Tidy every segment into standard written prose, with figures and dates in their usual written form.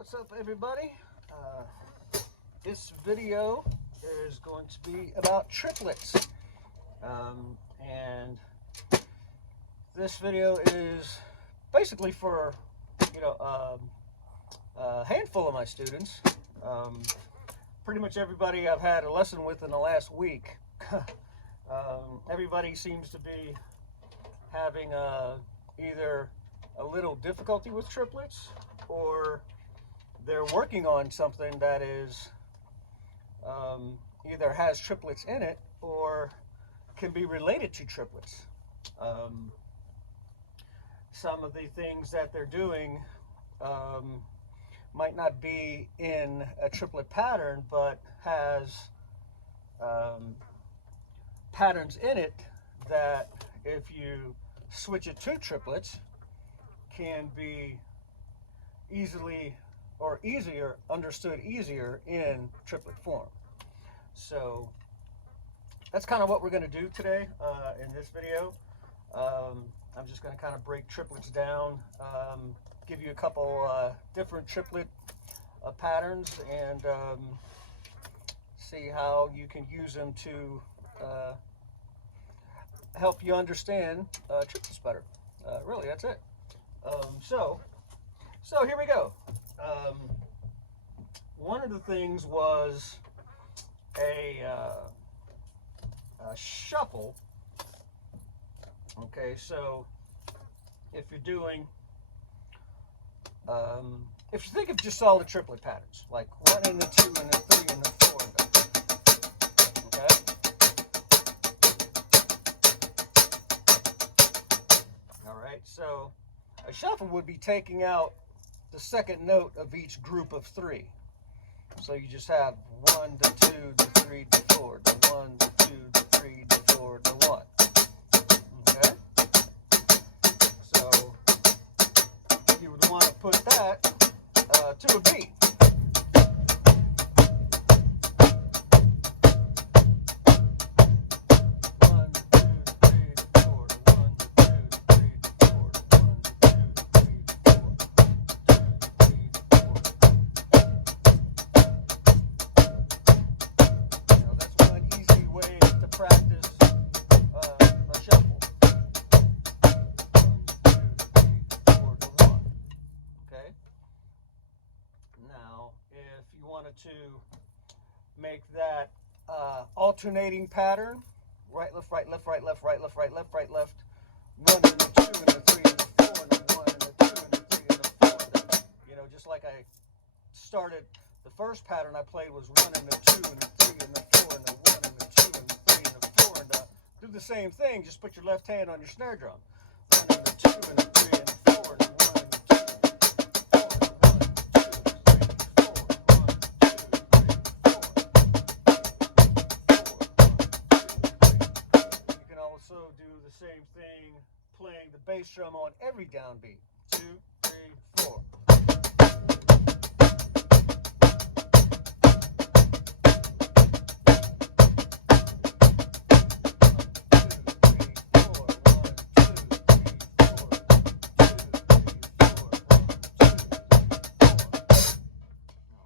What's up, everybody? This video is going to be about triplets, and this video is basically for a handful of my students. Pretty much everybody I've had a lesson with in the last week. Everybody seems to be having either a little difficulty with triplets, or they're working on something that is either has triplets in it or can be related to triplets. Some of the things that they're doing might not be in a triplet pattern, but has patterns in it that, if you switch it to triplets, can be easily or understood easier in triplet form. So that's kind of what we're going to do today in this video. I'm just going to kind of break triplets down, give you a couple different triplet patterns, and see how you can use them to help you understand triplets better. Really, that's it. So here we go. One of the things was a shuffle. Okay, so if you're doing, if you think of just all the triplet patterns, like 1 and the 2 and the 3 and the 4, okay? All right, so a shuffle would be taking out the second note of each group of 3. So you just have 1 to 2 to 3 to 4 to 1 to 2 to 3 to 4 to 1. Okay? So you would want to put that to a beat. To make that alternating pattern, right, left, right, left, right, left, right, left, right, left, right, left, 1 and the 2 and the 3 and the 4 and the 1 and the 2 and the 3 and the 4, just like I started the first pattern I played was 1 and the 2 and the 3 and the 4 and the 1 and the 2 and the 3 and the 4, and do the same thing, just put your left hand on your snare drum. 1 and the 2 and the 3 and the 4 and the 1 and the 2 and the 4 and the 1 and the 2 and the 3 and the 4 and 1 and 2 and 3 and 4 Also do the same thing playing the bass drum on every downbeat. 2, 3, 4.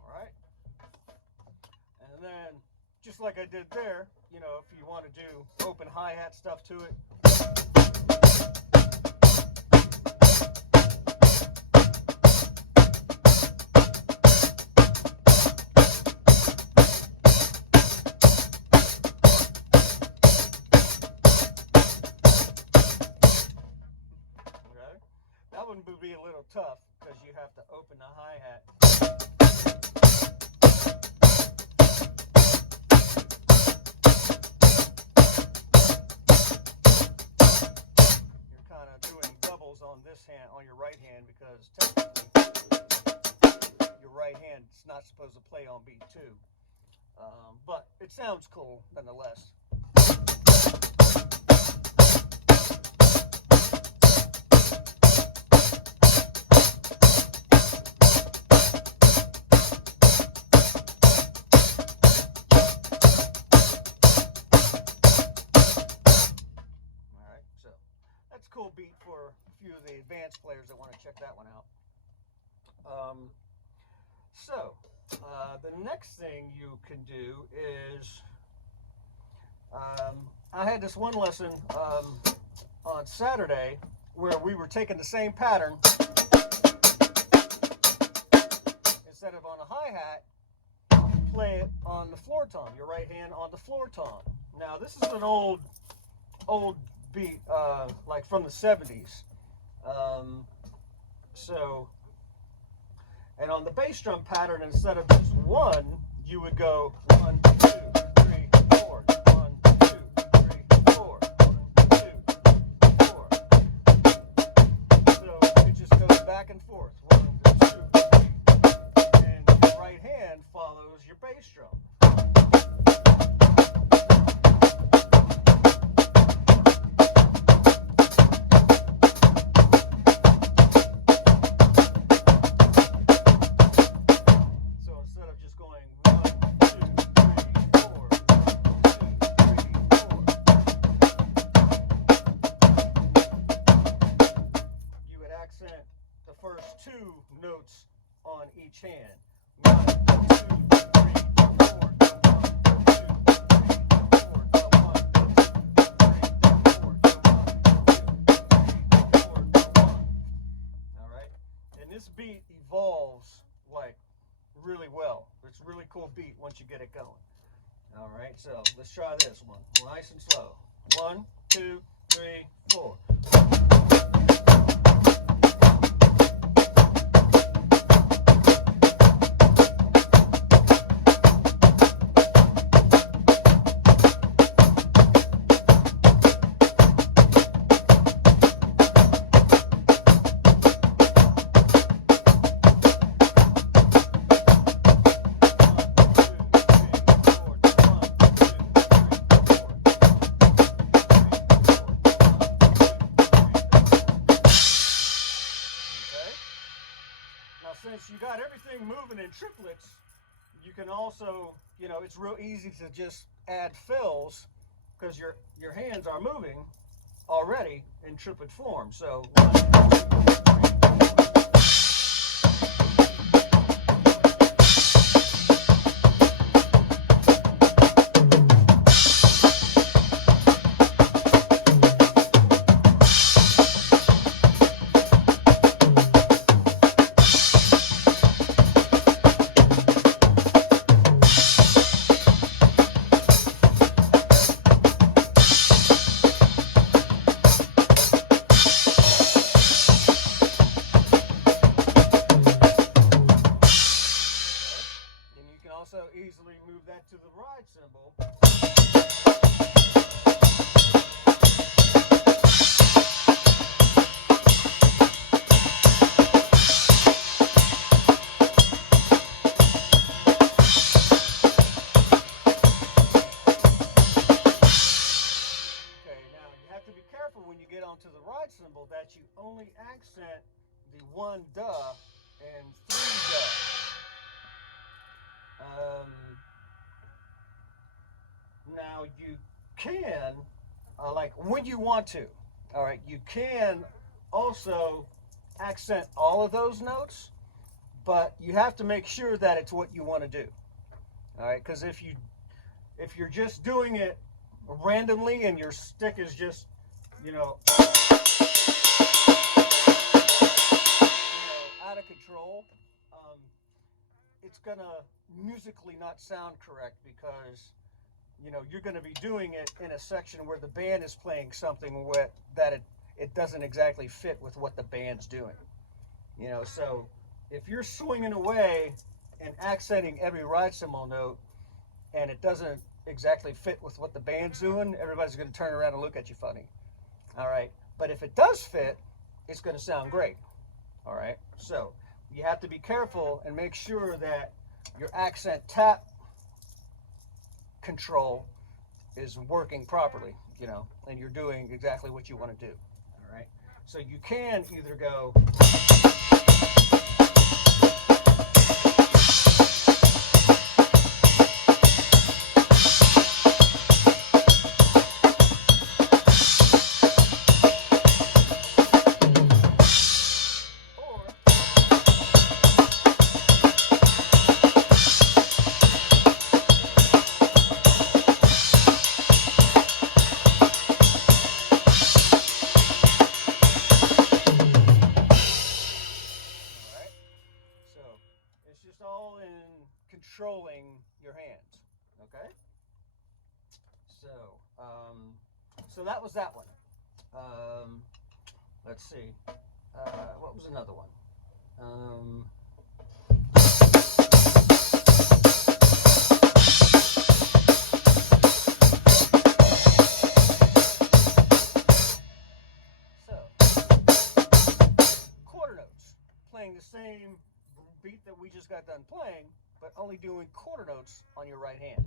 Alright. And then, just like I did there, if you want to do open hi-hat stuff to it. Okay. That one would be a little tough because you have to open the hi-hat. On this hand, on your right hand, because technically your right hand is not supposed to play on beat 2, but it sounds cool nonetheless. Cool beat for a few of the advanced players that want to check that one out. So the next thing you can do is, I had this one lesson on Saturday where we were taking the same pattern. Instead of on a hi-hat, play it on the floor tom, your right hand on the floor tom. Now this is an old beat, like from the 70s. And on the bass drum pattern, instead of just one, you would go 1, 2, 3, 4, 1, 2, 3, 4, 1, 2, 4. So it just goes back and forth, 1, 2, 3, and your right hand follows your bass drum. The first two notes on each hand. 1, 2, 3, 4, 1. All right, and this beat evolves like really well. It's a really cool beat once you get it going. All right, so let's try this one, nice and slow. 1, 2, 3, 4. Since you got everything moving in triplets, you can also, it's real easy to just add fills because your hands are moving already in triplet form. So 1, 2, 3, 4. Also easily move that to the ride cymbal. Okay, now you have to be careful when you get onto the ride cymbal that you only accent the 1 duh and 3 duh. Now you can, like when you want to, all right, you can also accent all of those notes, but you have to make sure that it's what you want to do, all right, because if you're just doing it randomly and your stick is just, out of control, it's gonna musically not sound correct because you're going to be doing it in a section where the band is playing something that it doesn't exactly fit with what the band's doing. So if you're swinging away and accenting every ride cymbal note and it doesn't exactly fit with what the band's doing, everybody's going to turn around and look at you funny. All right, but if it does fit, it's going to sound great. All right, so you have to be careful and make sure that your accent tap control is working properly, and you're doing exactly what you want to do. All right, so you can either go controlling your hands. Okay? So, so that was that one. Let's see. What was another one? So, quarter notes. Playing the same beat that we just got done playing, but only doing quarter notes on your right hand.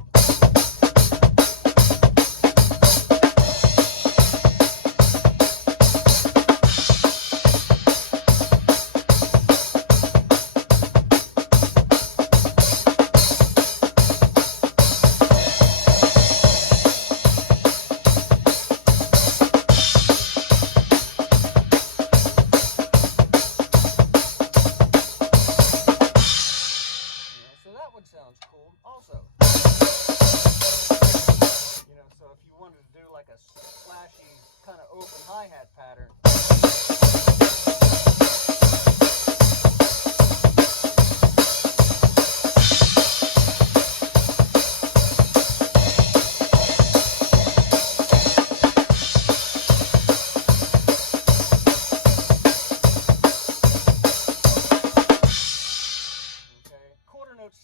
Sounds cool also. You know, so if you wanted to do like a flashy kind of open hi-hat pattern,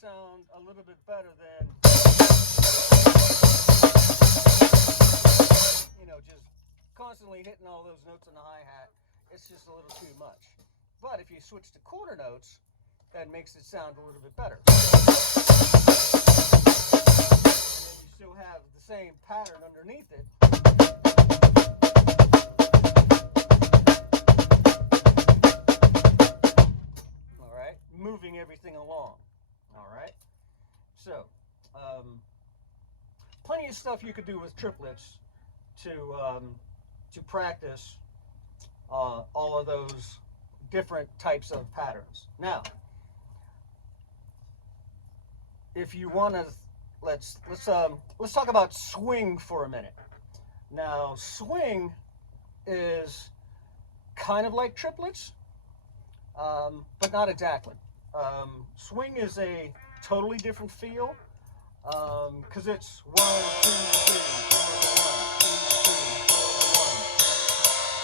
sound a little bit better than, you know, just constantly hitting all those notes on the hi-hat. It's just a little too much. But if you switch to quarter notes, that makes it sound a little bit better. And then you still have the same pattern underneath it. All right, moving everything along. All right, so plenty of stuff you could do with triplets to practice all of those different types of patterns. Now, if you want to, let's talk about swing for a minute. Now, swing is kind of like triplets, but not exactly. Swing is a totally different feel because it's 1, 2, 3, 4, 1, 2, 3, 4, 1.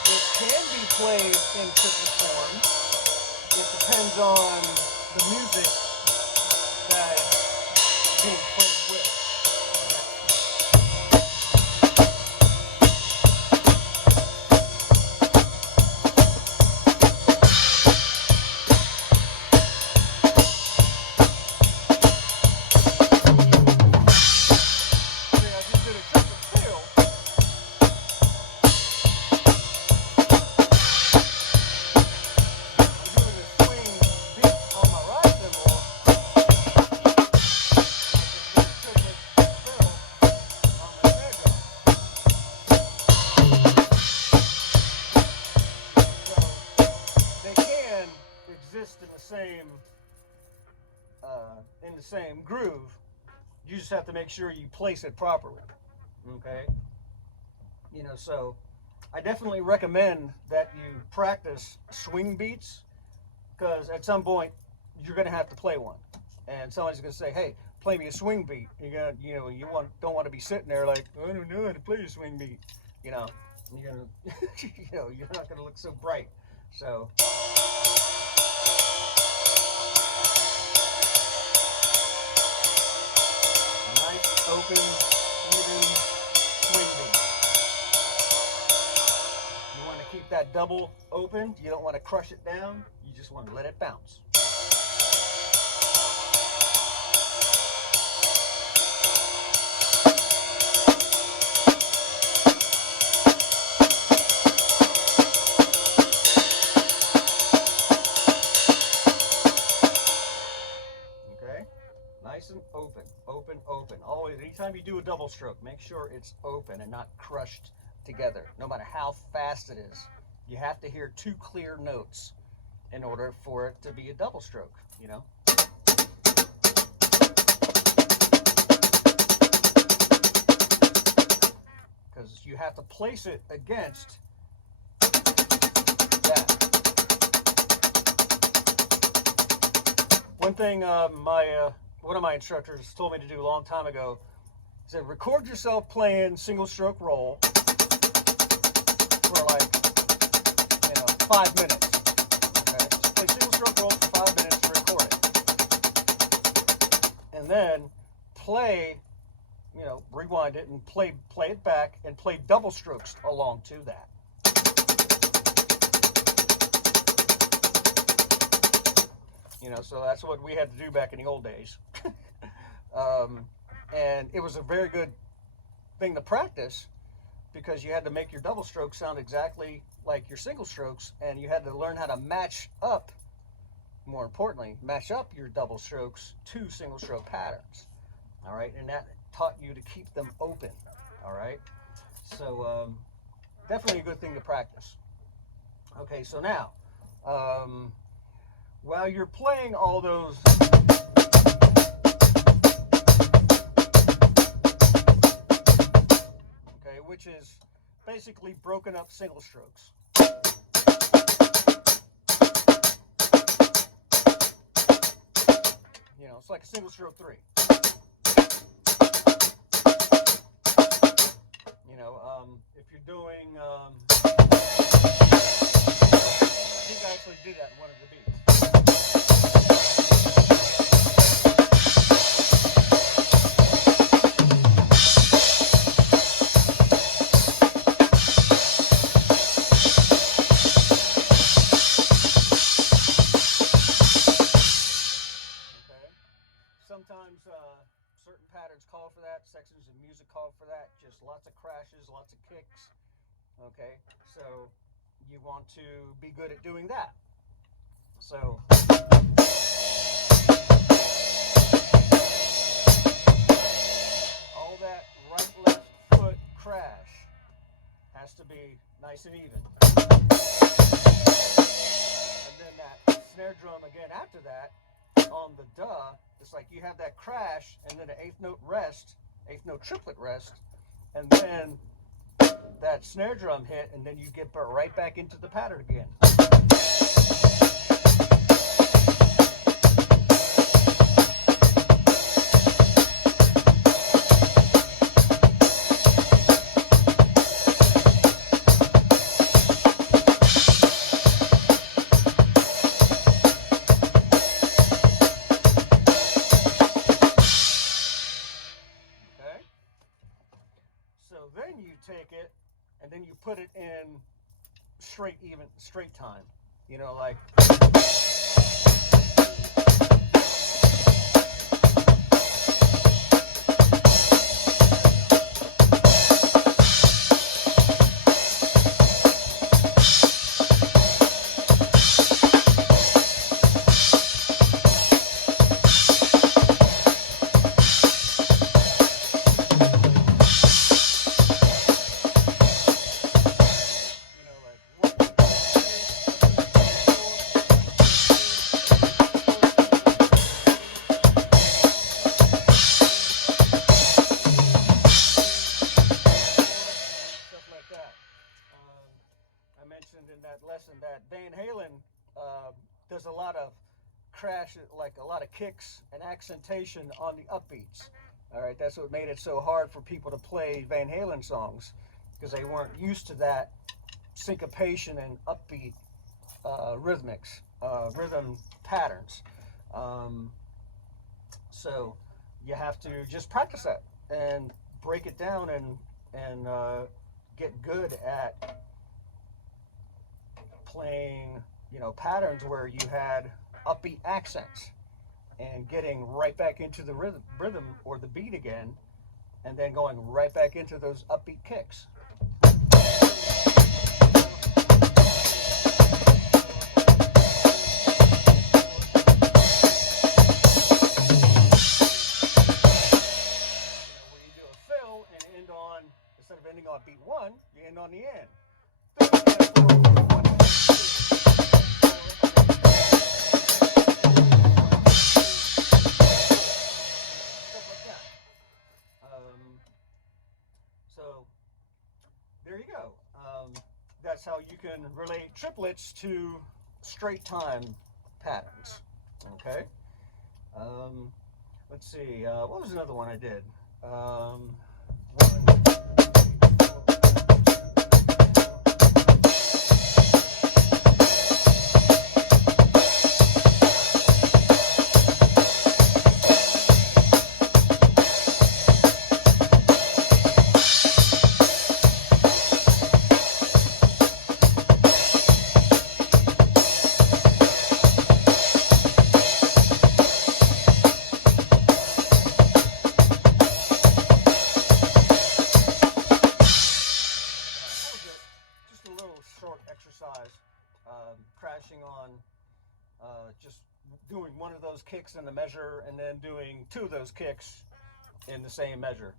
It can be played in triplet form. It depends on the music that it's being played with. In the same groove. You just have to make sure you place it properly. Okay, you know, so I definitely recommend that you practice swing beats, because at some point you're going to have to play one, and somebody's going to say, hey, play me a swing beat. You're gonna, you know, don't want to be sitting there like, I don't know how to play a swing beat. You know, you're gonna you know, you're not going to look so bright. So open, even swing beat. You want to keep that double open. You don't want to crush it down. You just want to let it bounce. Okay? Nice and open, open, open. Always, anytime you do a double stroke, make sure it's open and not crushed together. No matter how fast it is, you have to hear 2 clear notes in order for it to be a double stroke, you know? Because you have to place it against that. One thing one of my instructors told me to do a long time ago. He said, record yourself playing single stroke roll for like, 5 minutes. Okay, just play single stroke roll for 5 minutes to record it, and then play, rewind it and play it back and play double strokes along to that. So that's what we had to do back in the old days. And it was a very good thing to practice because you had to make your double strokes sound exactly like your single strokes, and you had to learn how to match up, more importantly, match up your double strokes to single stroke patterns. All right, and that taught you to keep them open. All right, so definitely a good thing to practice. Okay, so now, while you're playing all those which is basically broken up single strokes. It's like a single stroke 3. If you're doing, I think I actually did that in one of the beats. Sometimes certain patterns call for that, sections of music call for that, just lots of crashes, lots of kicks. Okay, so you want to be good at doing that. So all that right, left foot crash has to be nice and even. And then that snare drum again after that, on the duh, it's like you have that crash and then an eighth note rest, eighth note triplet rest, and then that snare drum hit, and then you get right back into the pattern again. So then you take it and then you put it in straight time. Like in that lesson that Van Halen does a lot of crash, like a lot of kicks and accentation on the upbeats. All right, that's what made it so hard for people to play Van Halen songs, because they weren't used to that syncopation and upbeat rhythm patterns. So you have to just practice that and break it down and get good at playing, patterns where you had upbeat accents and getting right back into the rhythm or the beat again, and then going right back into those upbeat kicks. Where you do a fill and end on, instead of ending on beat 1, you end on the end. So there you go. That's how you can relate triplets to straight time patterns. Okay. let's see, what was another one I did? One, short exercise, crashing on just doing one of those kicks in the measure and then doing two of those kicks in the same measure.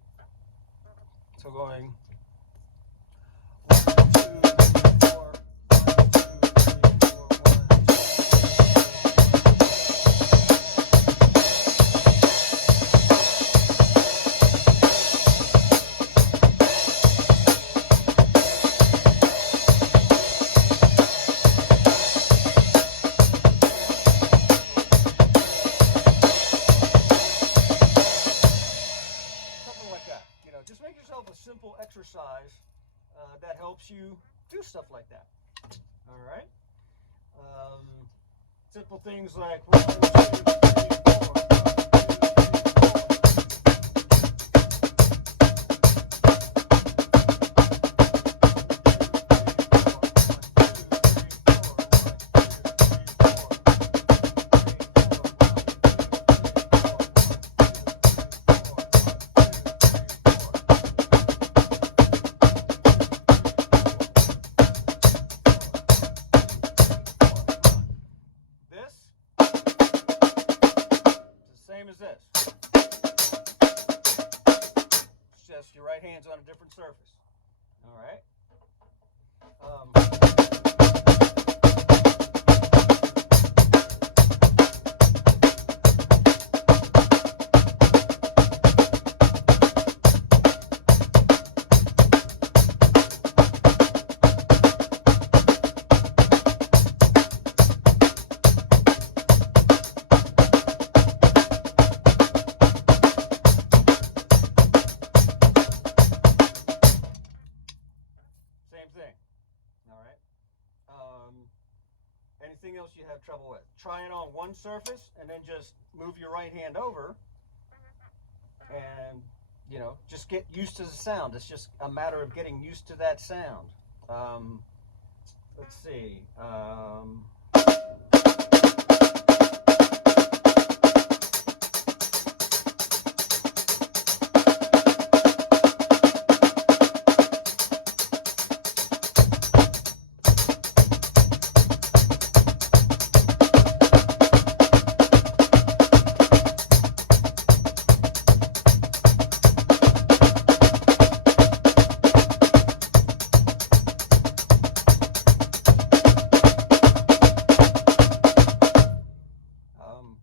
So going 1, 2, 3, 4, 1, 2, 3, 4, 1, 2, just make yourself a simple exercise that helps you do stuff like that. All right. Simple things like 1, 2, 3, 4. Same as this. It's just your right hand's on a different surface. All right. Same thing. All right. Anything else you have trouble with? Try it on one surface and then just move your right hand over and, just get used to the sound. It's just a matter of getting used to that sound. Let's see.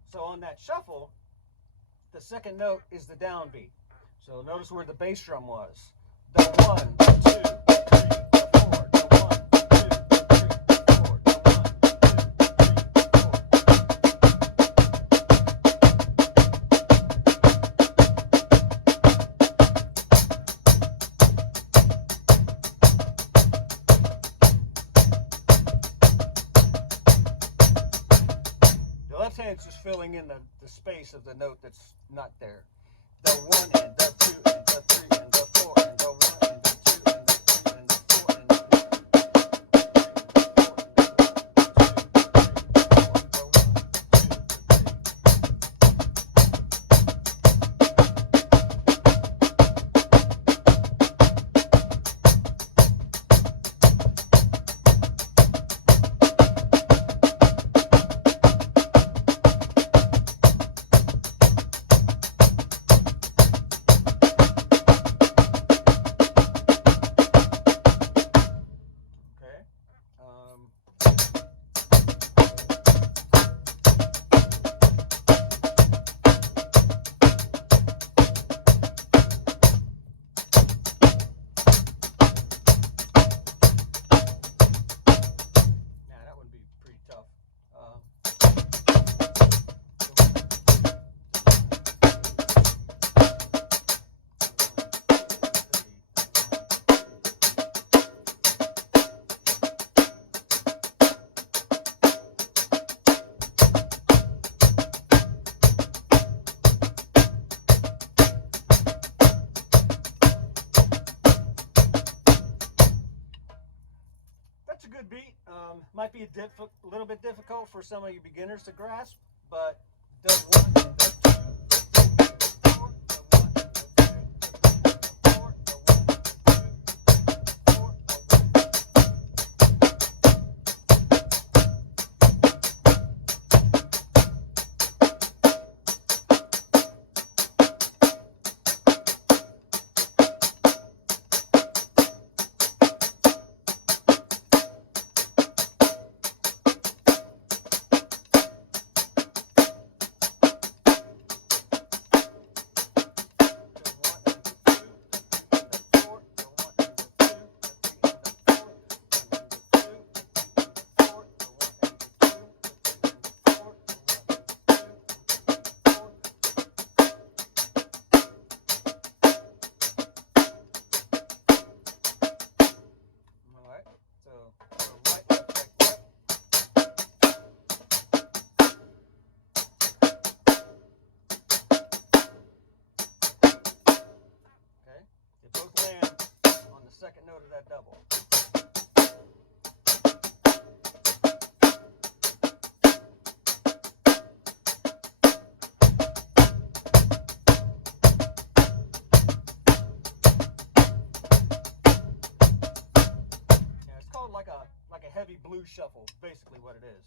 So on that shuffle, the second note is the downbeat. So notice where the bass drum was. The 1, the 2, the 3, the 4, the 1, the 2, the 3, the 4, the 1, the 2, the 3. The left hand's just filling in the space of the note that's not there. The 1 and the 2 and the 3 and the 4 and the 1 and the 2 and the 3 and the 4 and the 3 be a little bit difficult for some of you beginners to grasp, but the 1, the 2, the 3, the 4, the 1, the 2, the 3, the 4, the 1, the second note of that double. Yeah, it's called like a heavy blues shuffle, basically what it is.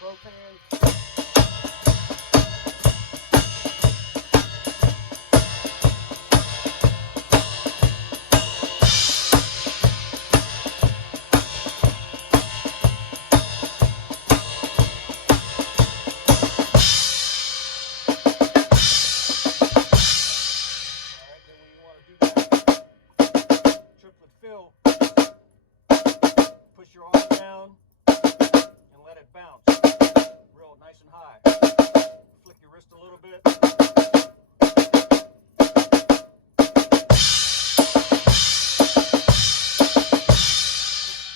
Both hands. Alright, then when you want to do that triplet fill, push your arm down and let it bounce real nice and high. Flick your wrist a little bit.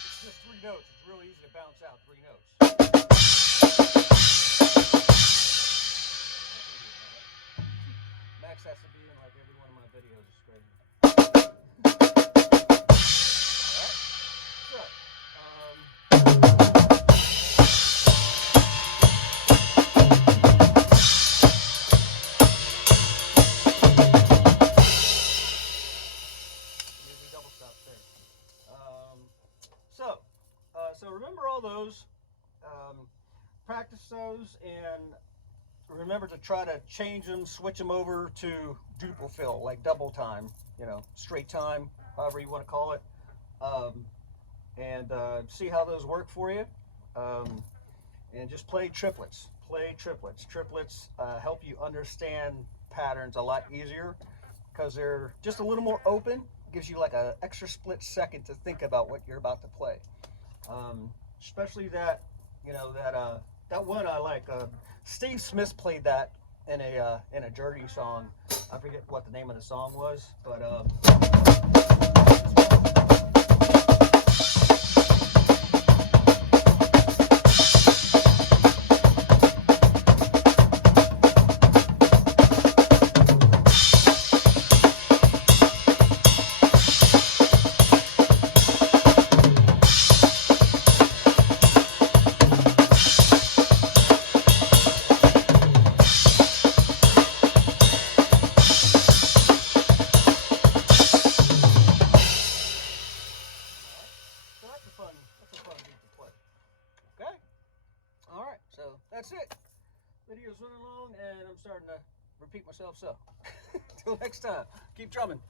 It's just 3 notes. It's really easy to bounce out 3 notes. Max has to be in like every one of my videos. It's great. Alright. So remember all those, practice those, and remember to try to change them, switch them over to duple fill, like double time, you know, straight time, however you want to call it, and see how those work for you, and just play triplets. Triplets help you understand patterns a lot easier because they're just a little more open, gives you like an extra split second to think about what you're about to play. Especially that, you know, that one I like. Steve Smith played that in a Journey song. I forget what the name of the song was, but that's a fun beat to play. Okay? Alright, so that's it. Video's running long and I'm starting to repeat myself, so till next time, keep drumming.